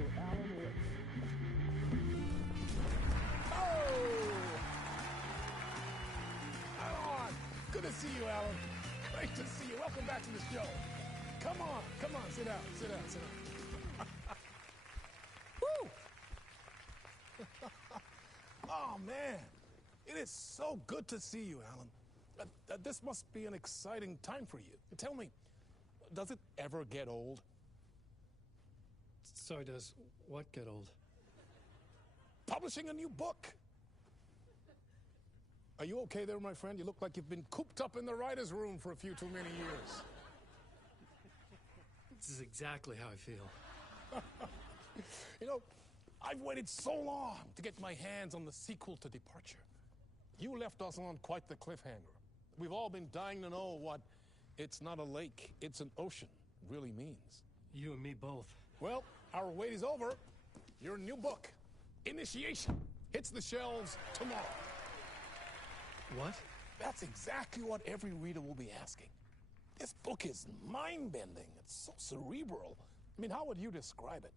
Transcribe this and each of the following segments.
Mr. Alan Wake. Oh! Good to see you, Alan. Great to see you. Welcome back to the show. Come on, sit down. Woo! Oh, man. It is so good to see you, Alan. This must be an exciting time for you. Tell me, does it ever get old? Sorry, does what get old? Publishing a new book. Are you okay there, my friend? You look like you've been cooped up in the writer's room for a few too many years. This is exactly how I feel. You know, I've waited so long to get my hands on the sequel to Departure. You left us on quite the cliffhanger. We've all been dying to know what "it's not a lake, it's an ocean" really means. You and me both. Well, our wait is over. Your new book, Initiation, hits the shelves tomorrow. What? That's exactly what every reader will be asking. This book is mind-bending. It's so cerebral. I mean, how would you describe it?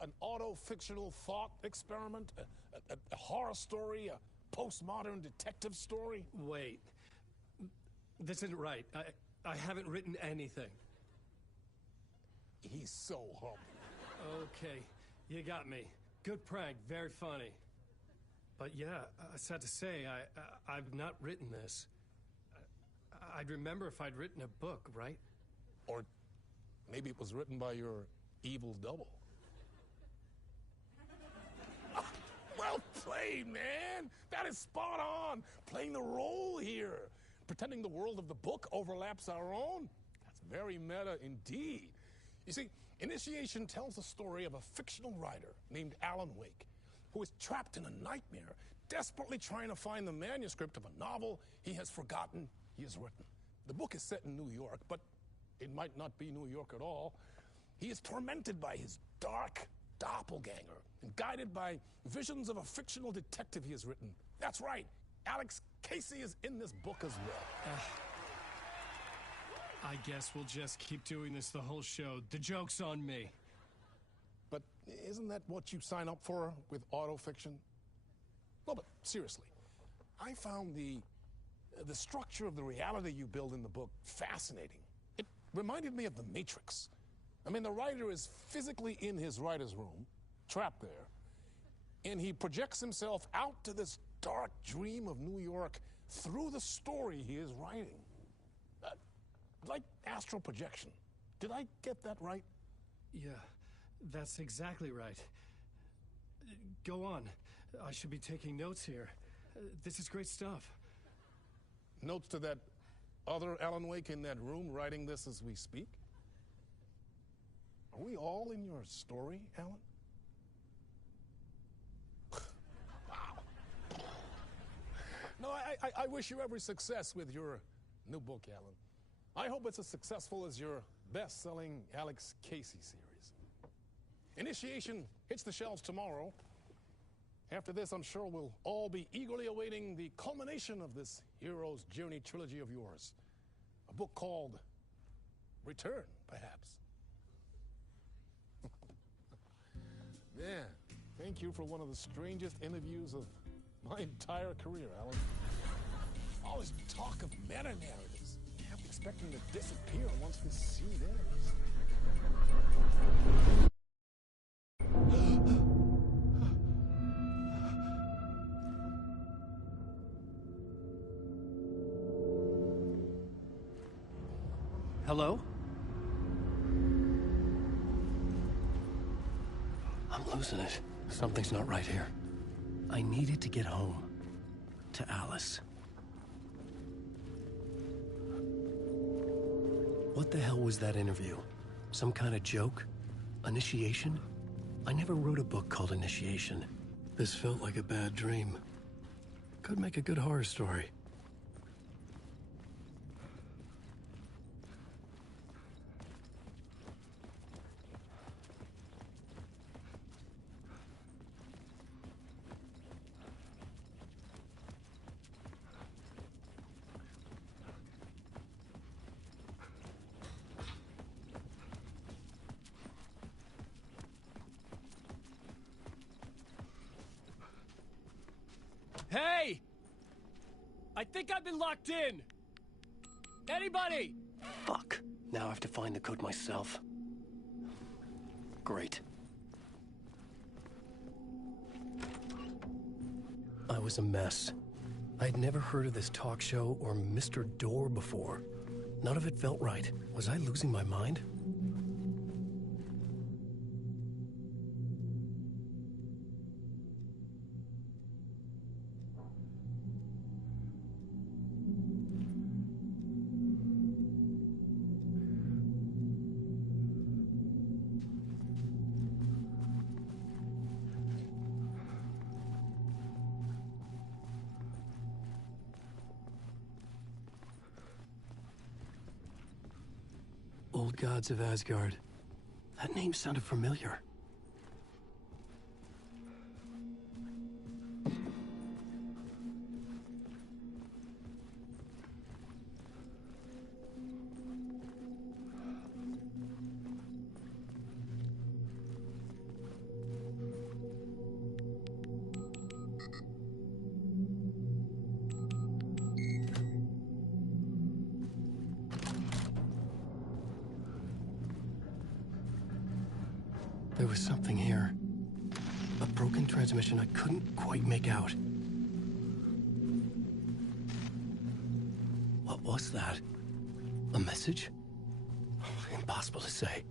An auto-fictional thought experiment? A horror story? A postmodern detective story? Wait. This isn't right. I haven't written anything. He's so humble. Okay, you got me. Good prank, very funny. But yeah, sad to say, I've not written this. I'd remember if I'd written a book, right? Or maybe it was written by your evil double. Well played, man. That is spot on. Playing the role here. Pretending the world of the book overlaps our own. That's very meta indeed. You see, Initiation tells the story of a fictional writer named Alan Wake, who is trapped in a nightmare, desperately trying to find the manuscript of a novel he has forgotten he has written. The book is set in New York, but it might not be New York at all. He is tormented by his dark doppelganger and guided by visions of a fictional detective he has written. That's right, Alex Casey is in this book as well. I guess we'll just keep doing this the whole show. The joke's on me. But isn't that what you sign up for with autofiction? No, but seriously, I found the structure of the reality you build in the book fascinating. It reminded me of The Matrix. I mean, the writer is physically in his writer's room, trapped there, and he projects himself out to this dark dream of New York through the story he is writing. Like astral projection. Did I get that right? Yeah, that's exactly right. Go on. I should be taking notes here. This is great stuff. Notes to that other Alan Wake in that room writing this as we speak? Are we all in your story, Alan? Wow. No, I wish you every success with your new book, Alan. I hope it's as successful as your best-selling Alex Casey series. Initiation hits the shelves tomorrow. After this, I'm sure we'll all be eagerly awaiting the culmination of this hero's journey trilogy of yours. A book called Return, perhaps. Man, thank you for one of the strangest interviews of my entire career, Alan. All this talk of meta-narratives. I'm expecting to disappear once this scene ends. Hello? I'm losing it. Something's not right here. I needed to get home. To Alice. What the hell was that interview? Some kind of joke? Initiation? I never wrote a book called Initiation. This felt like a bad dream. Could make a good horror story. Hey! I think I've been locked in! Anybody? Fuck. Now I have to find the code myself. Great. I was a mess. I'd never heard of this talk show or Mr. Door before. None of it felt right. Was I losing my mind? Old Gods of Asgard. That name sounded familiar. There was something here. A broken transmission I couldn't quite make out. What was that? A message? Impossible to say.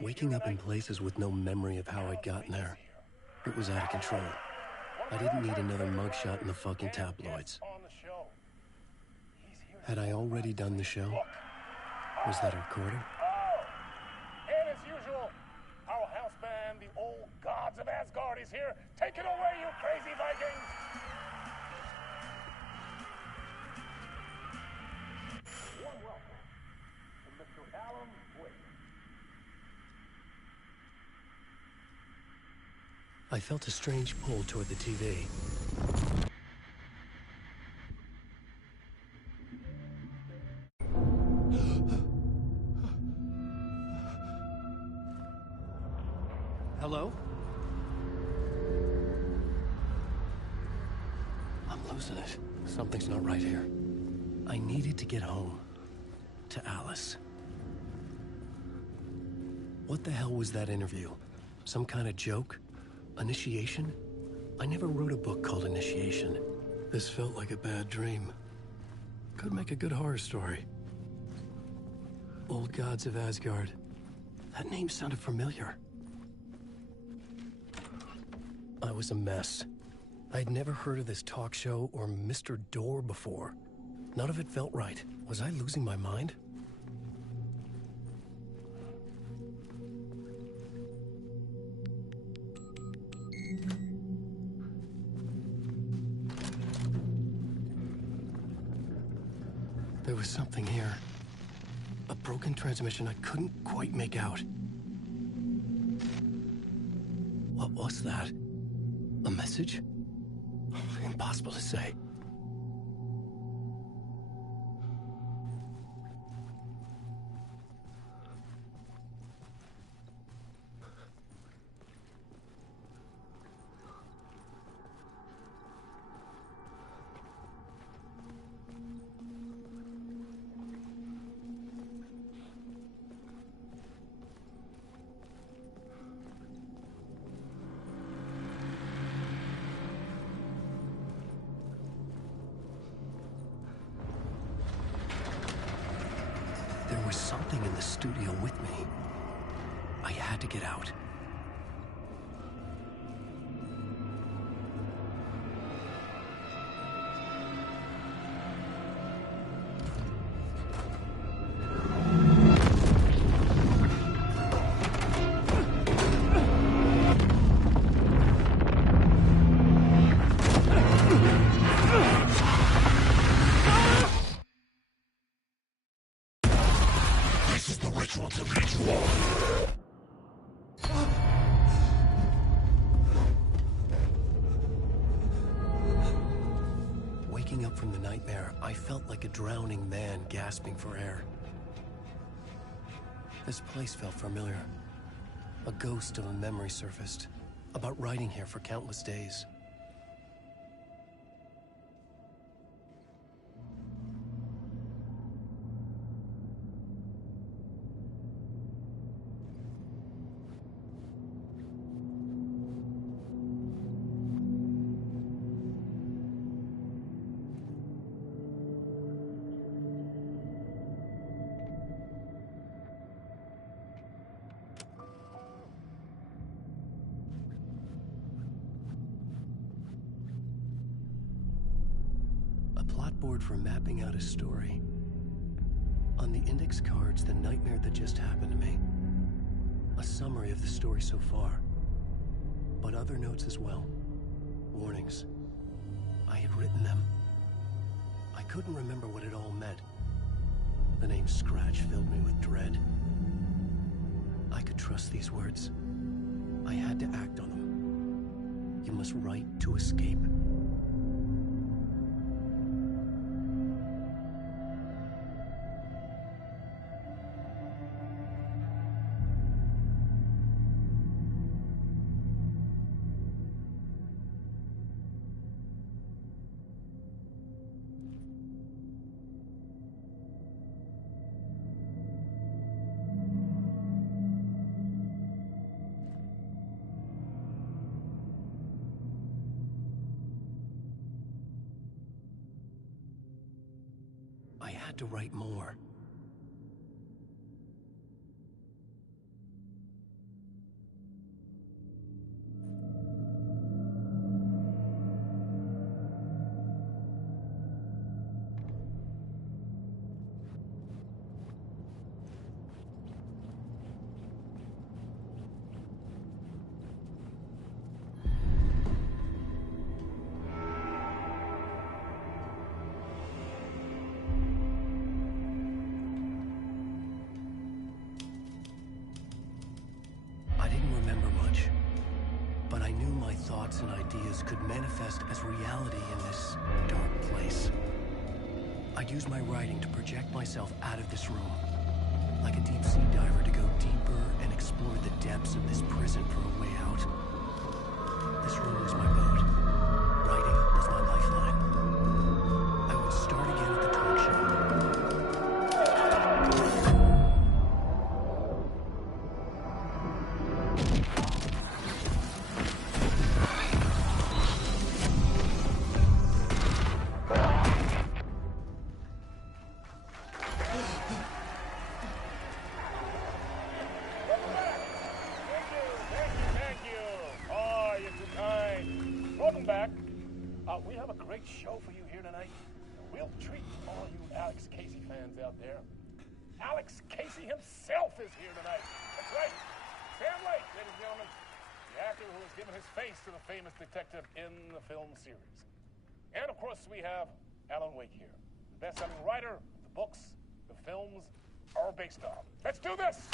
Waking up in places with no memory of how I'd gotten there. It was out of control. I didn't need another mugshot in the fucking tabloids. Had I already done the show? Was that a recording? And as usual, our house band, the Old Gods of Asgard, is here. Take it away, you crazy Vikings! Warm welcome to Mr. Alan Wake. I felt a strange pull toward the TV. Hello? I'm losing it. Something's not right here. I needed to get home. To Alice. What the hell was that interview? Some kind of joke? Initiation? I never wrote a book called Initiation. This felt like a bad dream. Could make a good horror story. Old Gods of Asgard. That name sounded familiar. I was a mess. I'd never heard of this talk show or Mr. Door before. None of it felt right. Was I losing my mind? There was something here. A broken transmission I couldn't quite make out. What was that? A message? Impossible to say. There was something in the studio with me. I had to get out. able to beat you all. Waking up from the nightmare, I felt like a drowning man gasping for air. This place felt familiar. A ghost of a memory surfaced, about riding here for countless days. Board for mapping out a story. On the index cards, the nightmare that just happened to me. A summary of the story so far. But other notes as well. Warnings. I had written them. I couldn't remember what it all meant. The name Scratch filled me with dread. I could trust these words. I had to act on them. You must write to escape. I had to write more. Thoughts and ideas could manifest as reality in this dark place. I'd use my writing to project myself out of this room, like a deep-sea diver to go deeper and explore the depths of this prison for a way out. This room was my boat. Writing was my lifeline. I would start again at the talk show. We have a great show for you here tonight. We'll treat all you Alex Casey fans out there. Alex Casey himself is here tonight. That's right. Sam Lake, ladies and gentlemen. The actor who has given his face to the famous detective in the film series. And of course, we have Alan Wake here. The best-selling writer, the books, the films are based on. Let's do this!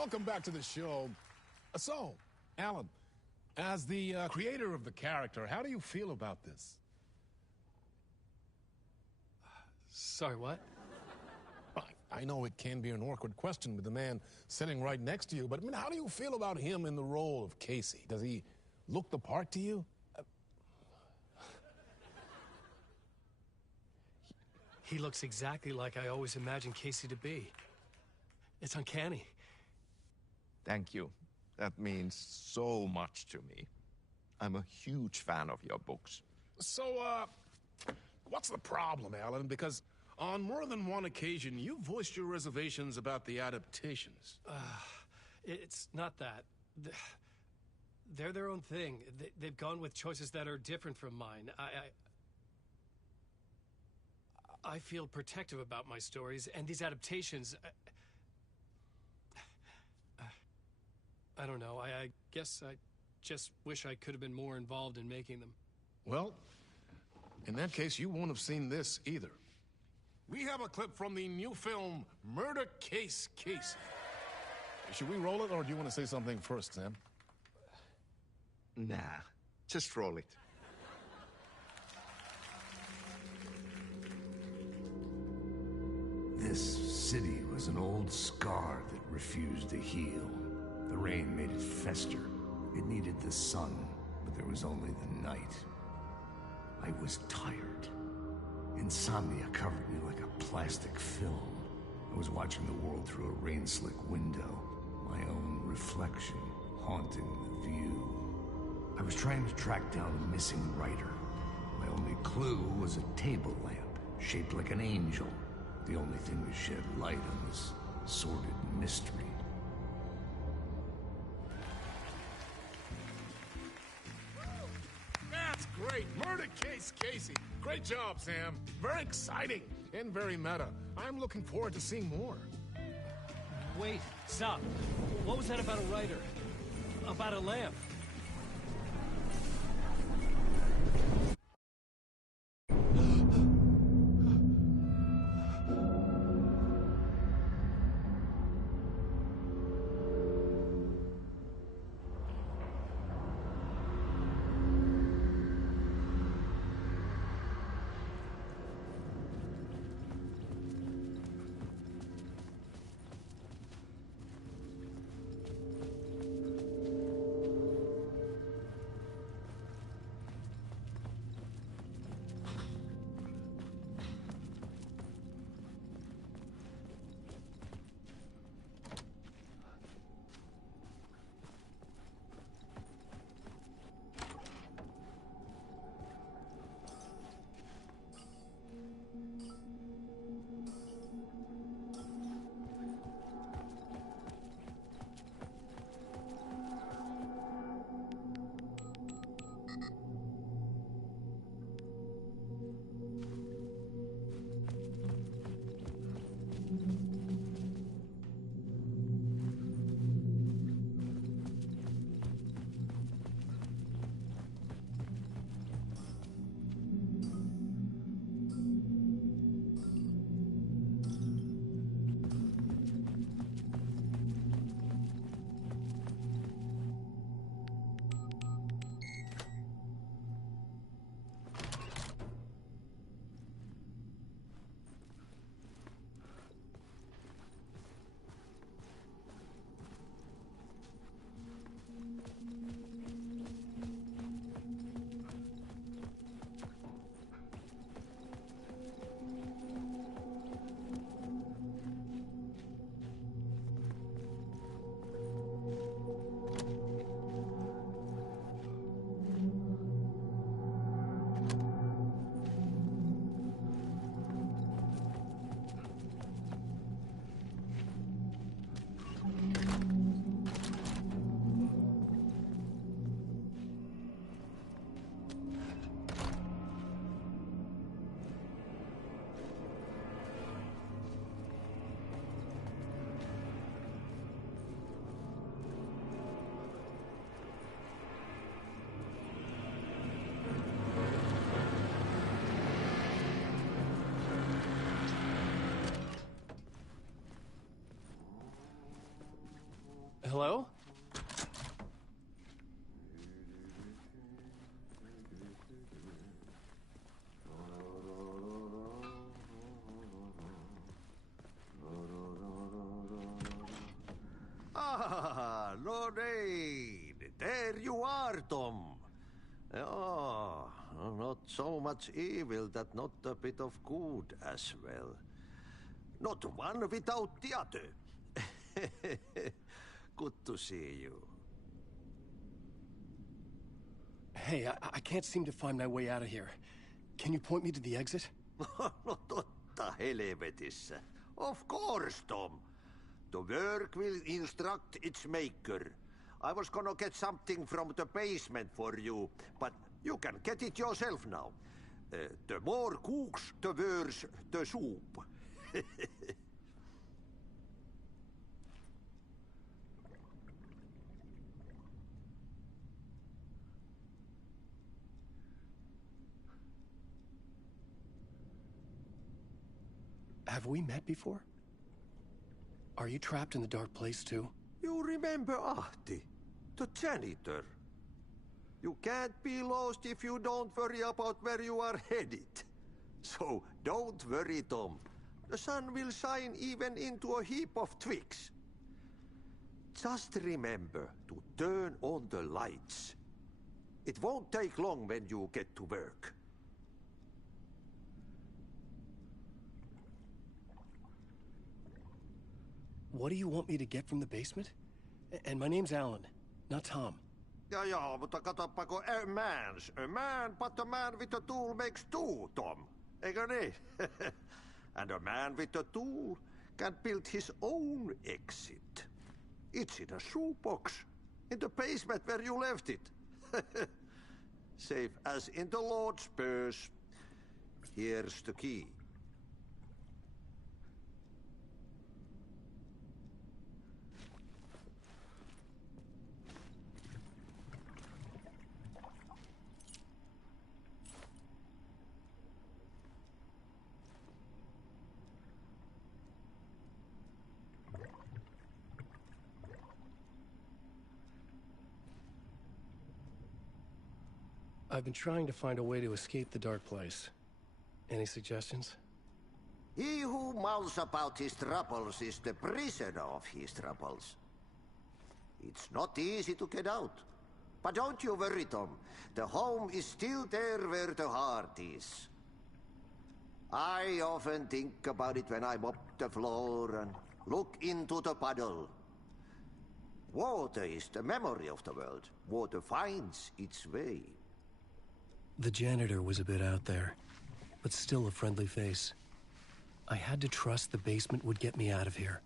welcome back to the show. So, Alan, as the creator of the character, how do you feel about this? Sorry, what? I know it can be an awkward question with the man sitting right next to you, but I mean, how do you feel about him in the role of Casey? Does he look the part to you? He looks exactly like I always imagined Casey to be. It's uncanny. Thank you. That means so much to me. I'm a huge fan of your books. So, what's the problem, Alan? Because on more than one occasion, you voiced your reservations about the adaptations. It's not that. They're their own thing. They've gone with choices that are different from mine. I feel protective about my stories, and these adaptations... I don't know. I guess I just wish I could have been more involved in making them. Well, in that case, you won't have seen this either. We have a clip from the new film, Murder Case Casey. Should we roll it, or do you want to say something first, Sam? Nah, just roll it. This city was an old scar that refused to heal. The rain made it fester. It needed the sun, but there was only the night. I was tired. Insomnia covered me like a plastic film. I was watching the world through a rain-slick window, my own reflection haunting the view. I was trying to track down a missing writer. My only clue was a table lamp, shaped like an angel. The only thing to shed light on this sordid mystery. That's great! Murder Case Casey! Great job, Sam. Very exciting and very meta. I'm looking forward to seeing more. Wait, stop. What was that about a writer? About a lamp? Hello? Ah, Lorraine! There you are, Tom. Oh, not so much evil that not a bit of good as well. Not one without the other. Good to see you. Hey, I can't seem to find my way out of here. Can you point me to the exit? No totta helvetissä. Of course, Tom. The work will instruct its maker. I was gonna get something from the basement for you, but you can get it yourself now. The more cooks, the worse the soup. Have we met before? Are you trapped in the dark place too? You remember Ahti, the janitor. You can't be lost if you don't worry about where you are headed. So don't worry, Tom. The sun will shine even into a heap of twigs. Just remember to turn on the lights. It won't take long when you get to work. What do you want me to get from the basement? And my name's Alan, not Tom. Ja, mutta katsopako a man, but a man with a tool makes two, Tom. Eikö niin? And a man with a tool can build his own exit. It's in a shoebox, in the basement where you left it. Safe as in the Lord's purse. Here's the key. I've been trying to find a way to escape the dark place. Any suggestions? He who mouths about his troubles is the prisoner of his troubles. It's not easy to get out. But don't you worry, Tom. The home is still there where the heart is. I often think about it when I mop the floor and look into the puddle. Water is the memory of the world. Water finds its way. The janitor was a bit out there, but still a friendly face. I had to trust the basement would get me out of here.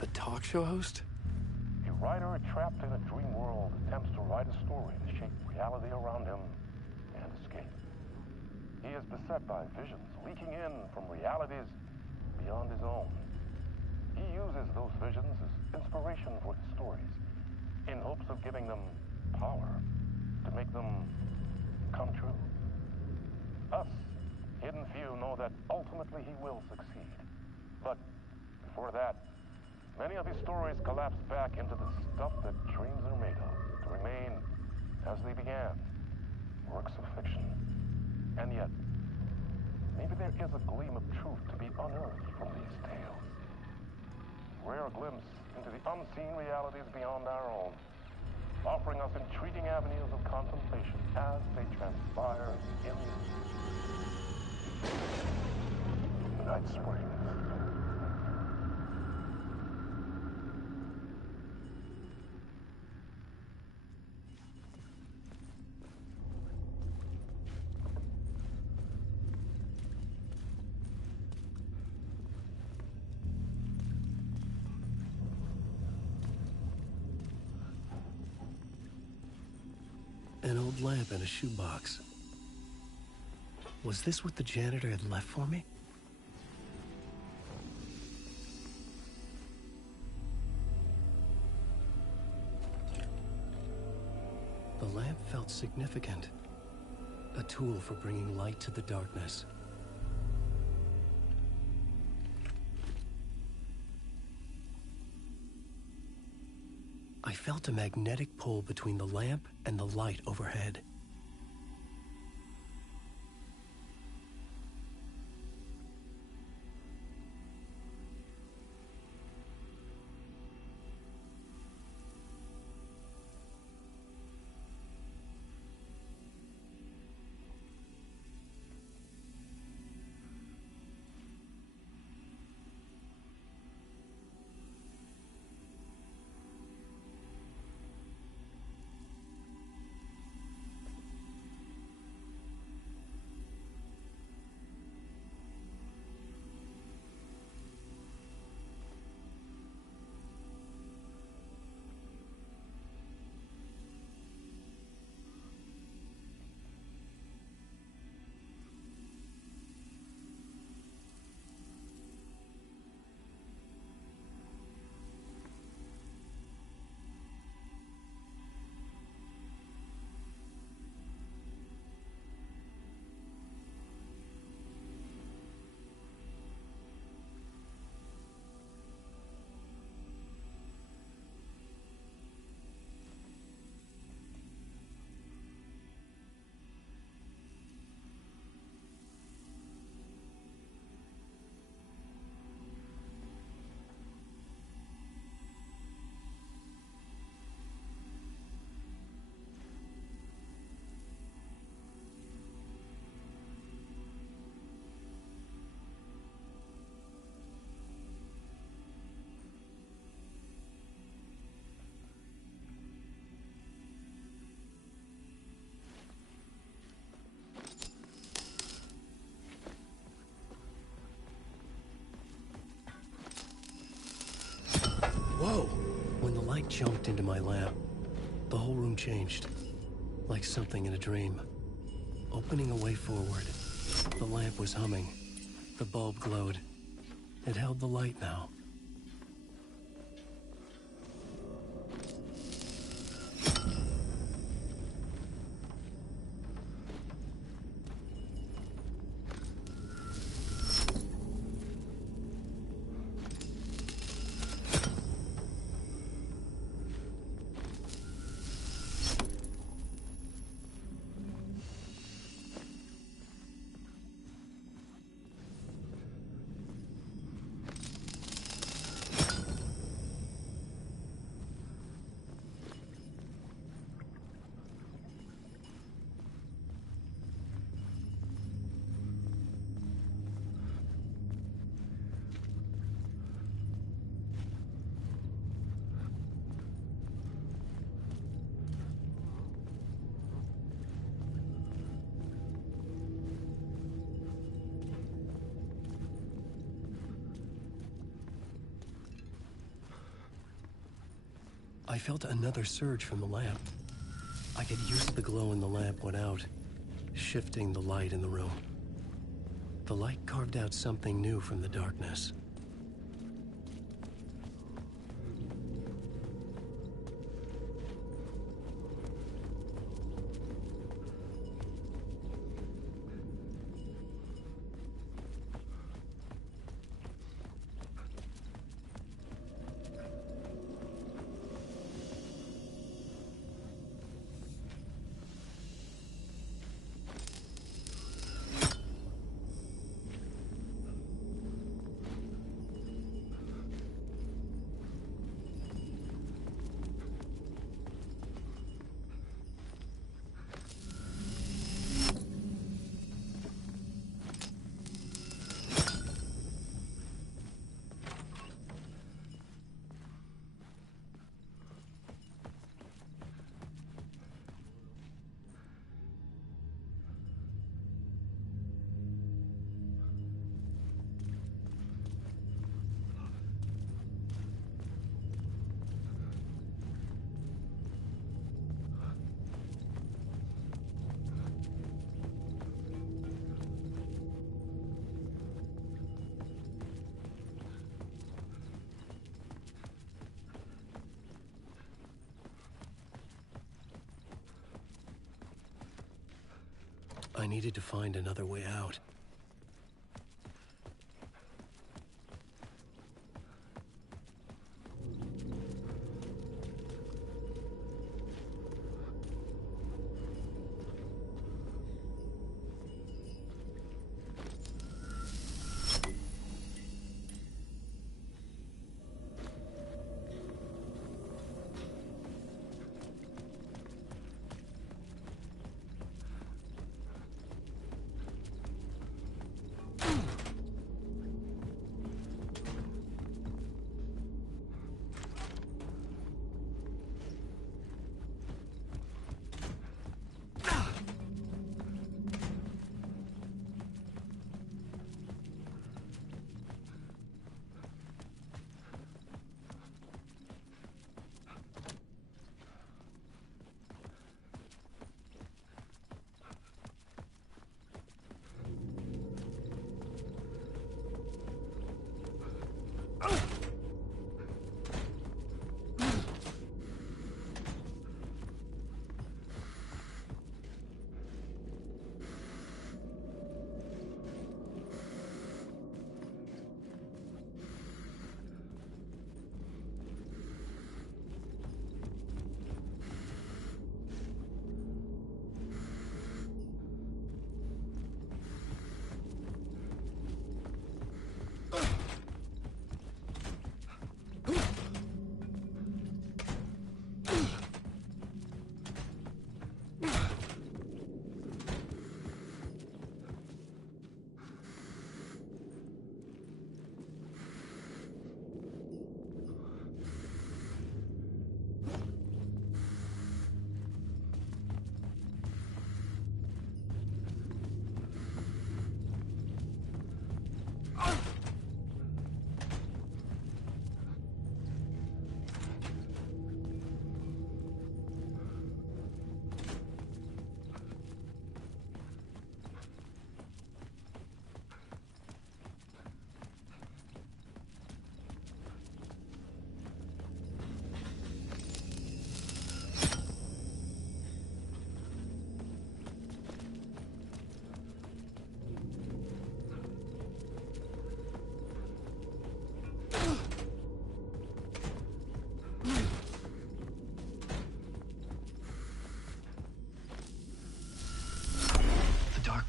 The talk show host? A writer trapped in a dream world attempts to write a story to shape reality around him and escape. He is beset by visions leaking in from realities beyond his own. He uses those visions as inspiration for his stories, in hopes of giving them power, to make them come true. Us, hidden few, know that ultimately he will succeed. But before that, many of his stories collapse back into the stuff that dreams are made of, to remain as they began, works of fiction. And yet, maybe there is a gleam of truth to be unearthed from these tales. Rare glimpse into the unseen realities beyond our own, offering us intriguing avenues of contemplation as they transpire in Night Springs. An old lamp in a shoebox. Was this what the janitor had left for me? The lamp felt significant. A tool for bringing light to the darkness. I felt a magnetic pull between the lamp and the light overhead. Whoa! When the light jumped into my lamp, the whole room changed. Like something in a dream. Opening a way forward. The lamp was humming. The bulb glowed. It held the light now. I felt another surge from the lamp. I could use the glow in the lamp went out, shifting the light in the room. The light carved out something new from the darkness. I needed to find another way out.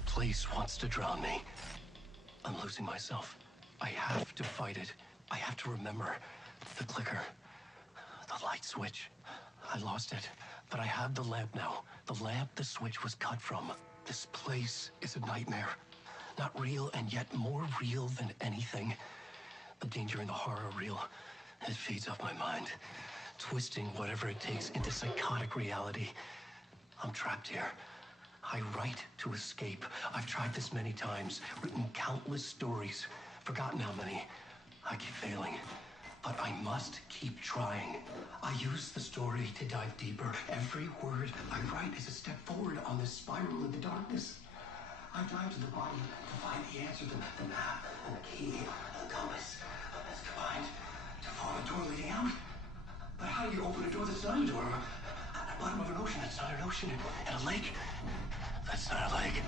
Place wants to drown me. I'm losing myself. I have to fight it. I have to remember the clicker, the light switch. I lost it, but I have the lamp now. The lamp the switch was cut from. This place is a nightmare. Not real, and yet more real than anything. The danger and the horror real. It feeds off my mind, twisting whatever it takes into psychotic reality. I'm trapped here. I write to escape. I've tried this many times, written countless stories, forgotten how many. I keep failing. but I must keep trying. I use the story to dive deeper. Every word I write is a step forward on this spiral into darkness. I dive to the body to find the answer, the map, and the key, and the compass. It's combined to form a door leading out. But how do you open a door that's not a door? At the bottom of an ocean that's not an ocean, and a lake that's not a lake.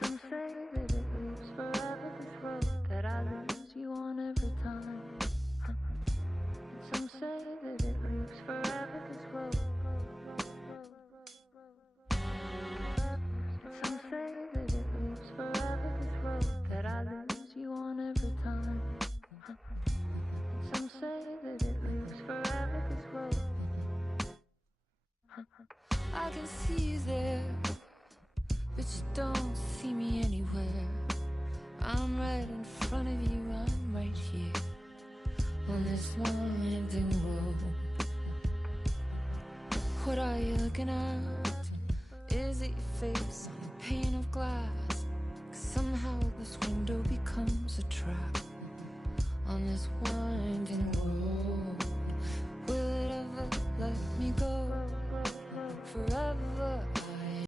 Some say that it lives forever, this road that I lose you on every time. Some say that it lives forever, this road. Some say that it lives forever, this road that I lose you on every time. Some say that it lives forever, this road. I can see you there, but you don't see me anywhere. I'm right in front of you, I'm right here on this long winding road. What are you looking at? Is it your face on a pane of glass? 'Cause somehow this window becomes a trap on this one